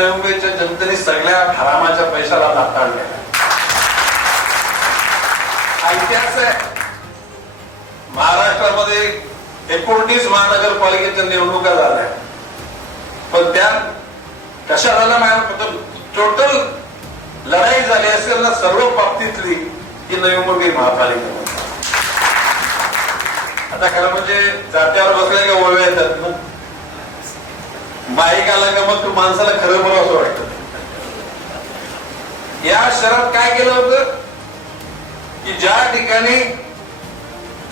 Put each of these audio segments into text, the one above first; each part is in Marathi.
नवी मुंबईच्या जनतेने सगळ्या हरामाच्या पैशाला हाताळलेला इतिहास आहे. महाराष्ट्रामध्ये 19 महानगरपालिकेच्या निवडणुका झाल्या, पण त्या कशा झाल्या? टोटल लढाई झाली असेल ना सर्व बाबतीतली ही नवी मुंबई महापालिका. आता खरं म्हणजे जात्यावर बसल्या का ओळव्या येतात ना, बाईक आला का मग माणसाला खरं बरं असं वाटतं. या शहरात काय केलं होतं की ज्या ठिकाणी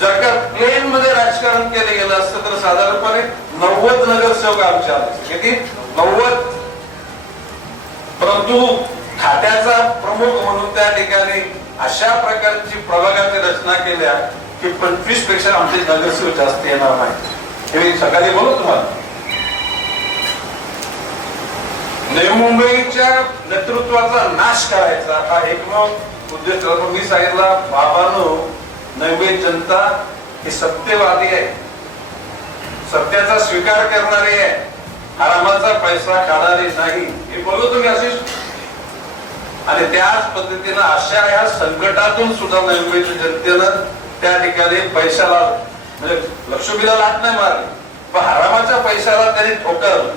जर का प्लेन मध्ये राजकारण केलं गेलं असतं तर साधारणपणे 90 नगरसेवक आमच्या आले. किती? 90. परंतु खात्याचा प्रमुख म्हणून त्या ठिकाणी अशा प्रकारची प्रभागाची रचना केल्या की 25 पेक्षा आमचे नगरसेवक जास्त येणार नाही. हे मी सकाळी बोलू तुम्हाला. नवी मुंबईच्या नेतृत्वाचा नाश करायचा हा एकमेव उद्देश. मी सांगितला बाबांनो, नवी मुंबई जनता ही सत्यवादी आहे, सत्याचा स्वीकार करणारी आहे, हरामाचा पैसा खाणारी नाही. हे बोललो तुम्ही अशीच. आणि त्याच पद्धतीनं अशा या संकटातून सुद्धा नवी मुंबईच्या जनतेनं त्या ठिकाणी पैशाला म्हणजे लक्ष्मीला लाट नाही मारली, पण हरामाच्या पैशाला त्यांनी ठोकरलं.